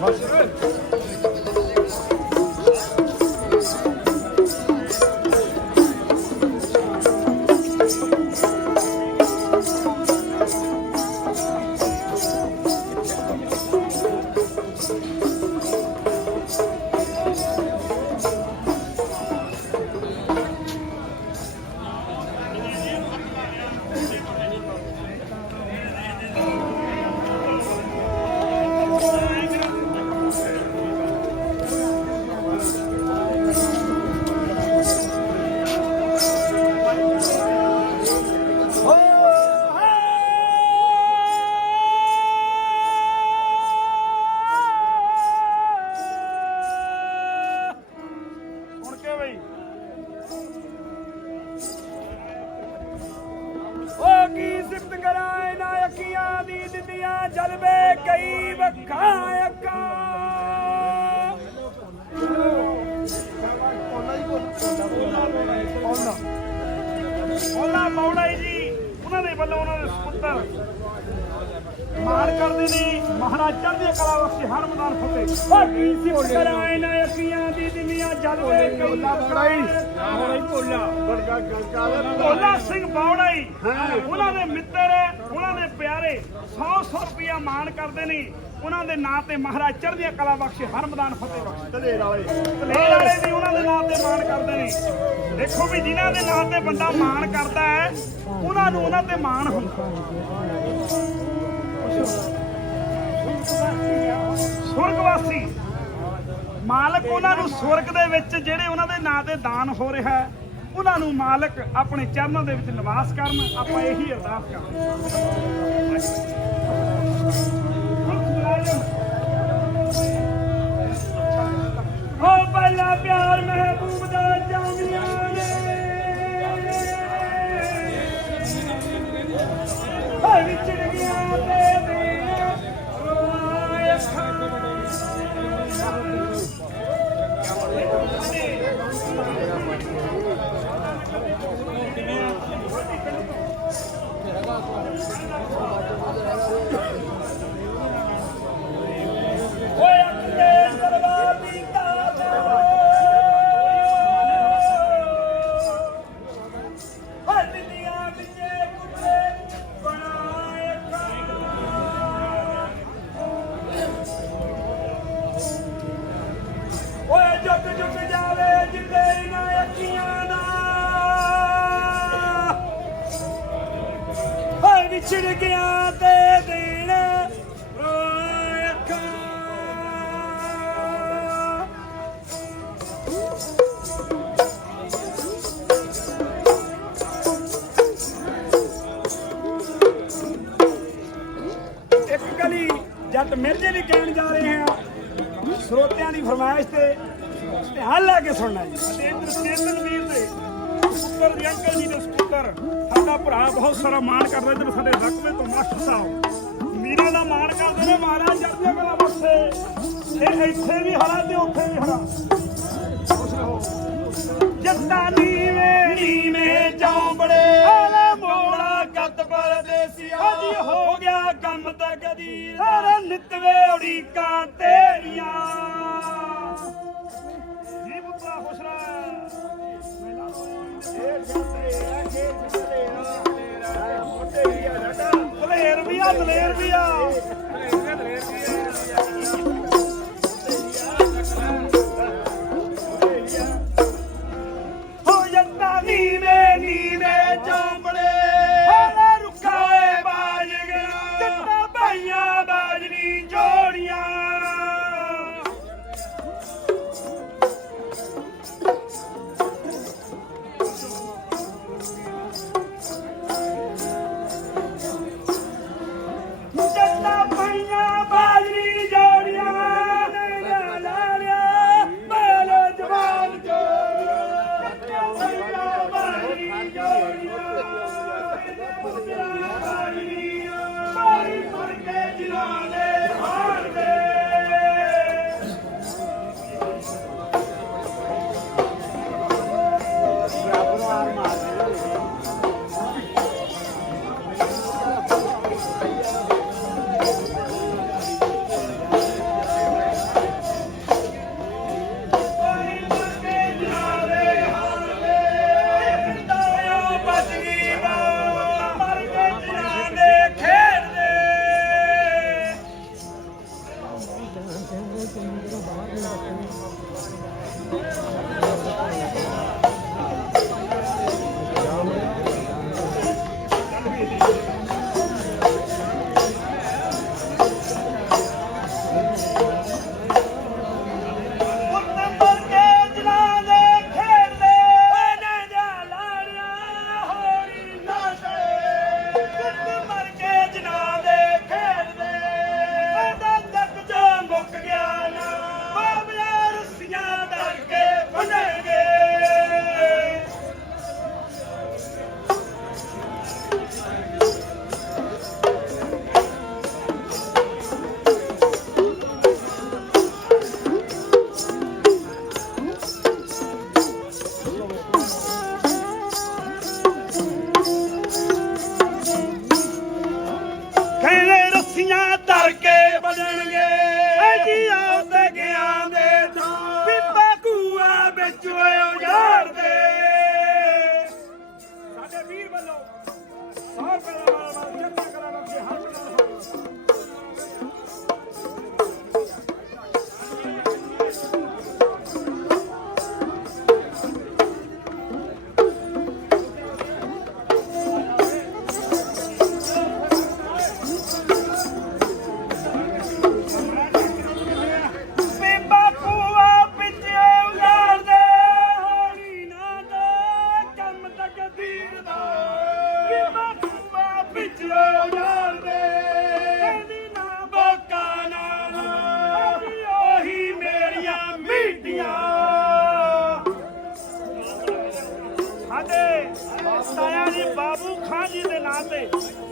ਹੁਣ ਜਲਵੇ ਕਈ ਵੱਖਾਂ ਅੱਖਾਂ ਉਹਨਾਂ ਮੌਲਾ ਜੀ। ਉਹਨਾਂ ਦੇ ਵੱਲੋਂ ਉਹਨਾਂ ਦੇ ਸੁਪੁੱਤਰ ਮਾਰ ਕਰਦੇ ਨੇ। ਮਹਾਰਾਜ ਚੜ੍ਹਦੀ ਕਲਾ ਬਖਸ਼ੇ ਹਰ ਮੈਦਾਨ ਫਤਿਹ। ਉਹ ਕੀ ਸਿਫਤ ਕਰਾਂ ਇਹਨਾਂ ਅੱਖੀਆਂ ਦੀ ਦਿੱਤੀਆਂ ਜਲਵੇ ਕਈ ਵੱਖਾਂ ਭੋਲਾ ਸਿੰਘ ਬਾਵੜਾਈ ਉਹਨਾਂ ਦੇ ਮਿੱਤਰ ਪਿਆਰੇ 100 100 ਰੁਪਇਆ ਮਾਣ ਕਰਦੇ ਨੇ। ਉਹਨਾਂ ਦੇ ਨਾਂ ਤੇ ਮਹਾਰਾਜ ਚੜ੍ਹਦੀਆਂ ਕਲਾ ਬਖਸ਼ੇ ਹਰ ਮੈਦਾਨ ਫਤਿਹ ਬਖਸ਼ੇ। ਤਲੇਰ ਵਾਲੇ। ਤਲੇਰ ਵਾਲੇ ਵੀ ਉਹਨਾਂ ਦੇ ਨਾਂ ਤੇ ਮਾਣ ਕਰਦੇ ਨੇ। ਦੇਖੋ ਵੀ ਜਿਨ੍ਹਾਂ ਦੇ ਨਾਂ ਤੇ ਬੰਦਾ ਮਾਣ ਕਰਦਾ ਹੈ ਉਹਨਾਂ ਨੂੰ ਉਹਨਾਂ ਤੇ ਮਾਣ ਹੁੰਦਾ ਸੁਰਗਵਾਸੀ। ਮਾਲਕ ਉਹਨਾਂ ਨੂੰ ਸਵਰਗ ਦੇ ਵਿੱਚ ਜਿਹੜੇ ਉਹਨਾਂ ਦੇ ਨਾਂ ਤੇ ਦਾਨ ਹੋ ਰਿਹਾ ਹੈ ਉਹਨਾਂ ਨੂੰ ਮਾਲਕ ਆਪਣੇ ਚਰਨਾਂ ਦੇ ਵਿੱਚ ਨਿਵਾਸ ਕਰਨ ਆਪਾਂ ਇਹੀ ਅਰਦਾਸ ਕਰਦੇ ਹੋ Bye. ਮਿਰਜੇ ਵੀ ਕਹਿਣ ਜਾ ਰਹੇ ਹਾਂ। ਸਰੋਤਿਆਂ ਦੀ ਫਰਮਾਇਸ਼ ਤੇ ਧਿਆਨ ਲਾ ਕੇ ਸੁਣਨਾ ਜੀ। ਤੇ ਇੰਦਰ ਵੀਰ ਦੇ ਪੁੱਤਰ ਦੀ ਅੰਕਲ ਜੀ ਦੇ ਸਪੁੱਤਰ ਸਾਡਾ ਭਰਾ ਬਹੁਤ ਸਾਰਾ ਮਾਣ ਕਰਦਾ ਇੱਧਰ ਸਾਡੇ ਰਕਬੇ ਤੋਂ ਮਾਸਟਰ ਸਾਹਿਬ ਮੀਰਾਂ ਦਾ ਮਾਣ ਕਰਦੇ ਨੇ, ਮਹਾਰਾਜ ਜਰਦੀਆਂ ਕਲਾ ਬਖਸ਼ੇ ਇਹ ਇੱਥੇ ਵੀ ਹਰਾ ਤੇ ਉੱਥੇ ਵੀ ਹਰਾ ਖੁਸ਼ ਨੀਵੇਂ ਨੀਵੇਂ ਚੌਂਬੜੇ ਤਕਦੀਰ ਹਰ ਨਿਤਵੇ ਉਡੀਕਾਂ ਤੇਰੀਆਂ। ਜੀ ਬੁੱਧਾ ਖੁਸ਼ ਰਹਿ। ਇਹ ਜੱਟੇ ਆਖੇ ਜੱਟੇ ਆ ਮੋਟੇ ਹੀ ਆ ਜੱਟਾ ਦਲੇਰ ਵੀ ਆ ਦਲੇਰ ਵੀ ਆ।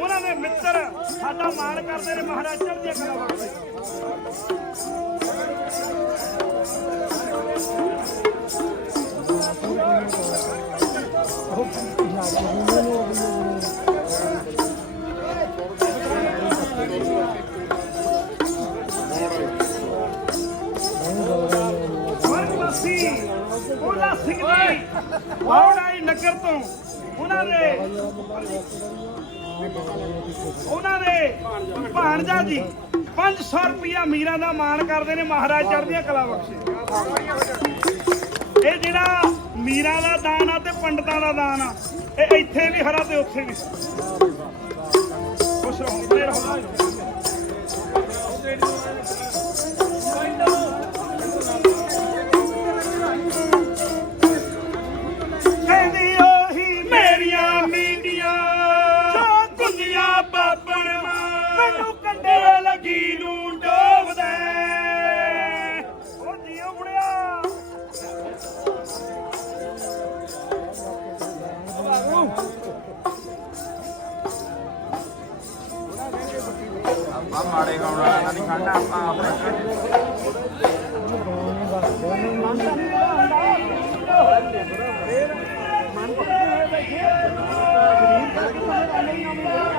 ਉਹਨਾਂ ਦੇ ਮਿੱਤਰ ਸਾਡਾ ਮਾਣ ਕਰਦੇ ਨੇ, ਮਹਾਰਾਜ ਚੜ੍ਹਦੀਆਂ ਕਲਾ ਵਰਗਵਾਸੀ ਉਹਦਾ ਸਿੰਘ ਜੀ ਬਾਉੜਾਈ ਨਗਰ ਤੋਂ ਉਹਨਾਂ ਦੇ ਉਹਨਾਂ ਦੇ ਭਾਣਜਾ ਜੀ 500 ਰੁਪਇਆ ਮੀਰਾ ਦਾ ਮਾਣ ਕਰਦੇ ਨੇ ਮਹਾਰਾਜ ਚੜ੍ਹਦੀਆਂ ਕਲਾ ਬਖਸ਼ੇ। ਇਹ ਜਿਹੜਾ ਮੀਰਾ ਦਾ ਦਾਨ ਆ ਤੇ ਪੰਡਤਾਂ ਦਾ ਦਾਨ ਆ, ਇਹ ਇੱਥੇ ਵੀ ਹਰਾ ਤੇ ਉੱਥੇ ਵੀ। ਖੁਸ਼ ਰਹੋ ਬਣੇ ਰਹੋ। ਆਪਾਂ ਮਾੜੇ ਗਾਉਣ ਵਾਲਾ ਨਹੀਂ ਖੜਨਾ ਆਪਾਂ ਆਪਣੇ ਮੈਨੂੰ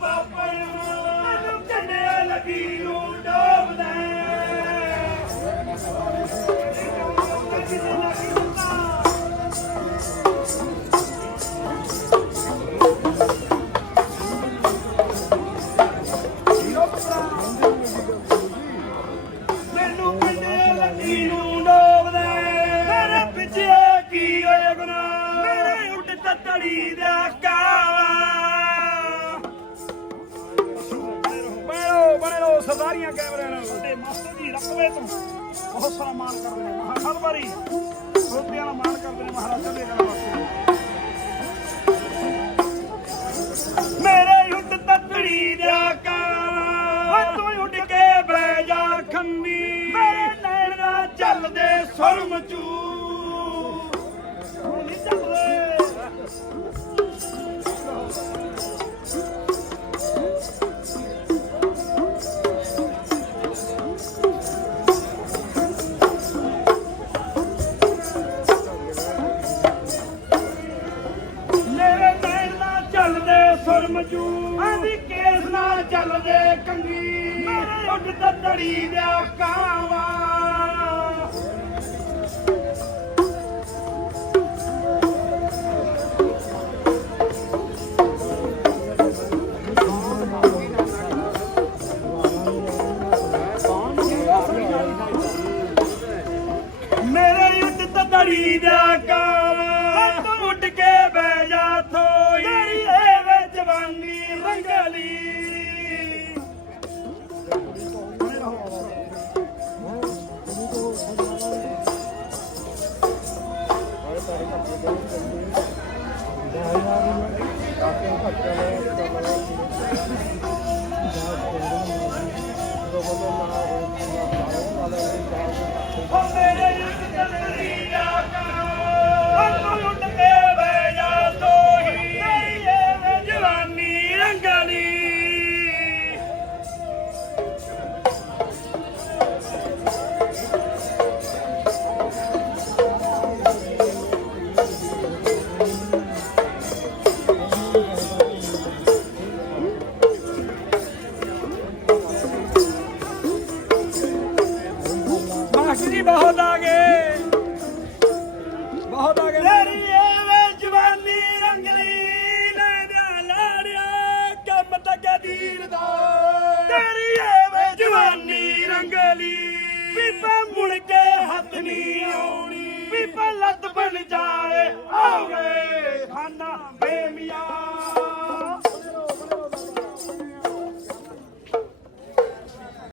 Bye. ਬੜੋ ਸਰਦਾਰੀਆਂ ਨਾਲ ਤੇ ਮਾਸਟਰ ਜੀ ਰਕਵੇ ਤੋਂ ਬਹੁਤ ਸਾਰਾ ਮਾਣ ਕਰਦੇ ਨੇ ਮਹਾ ਹਰ ਵਾਰੀ ਰੋਟੀਆਂ ਦਾ ਮਾਣ ਕਰਦੇ ਨੇ, ਮਹਾਰਾਜਾ ਦੇ ਕਰਨ ਵਾਸਤੇ ਮੇਰੇ ਉੱਡ ਤਤੜੀ ਦਾ ਕਾਵਾ ਤੂੰ ਉੱਡ ਕੇ ਬਹਿ ਜਾ ਖੰਮੀ ਮੇਰੇ ਨੈਣ ਦਾ ਚੱਲਦੇ ਸੁਰਮ ਚੂ ਹੁਣ ਚੱਲਦੇ। ਤੜੜੀ ਦਾ ਕਾਵਾ। Vamos!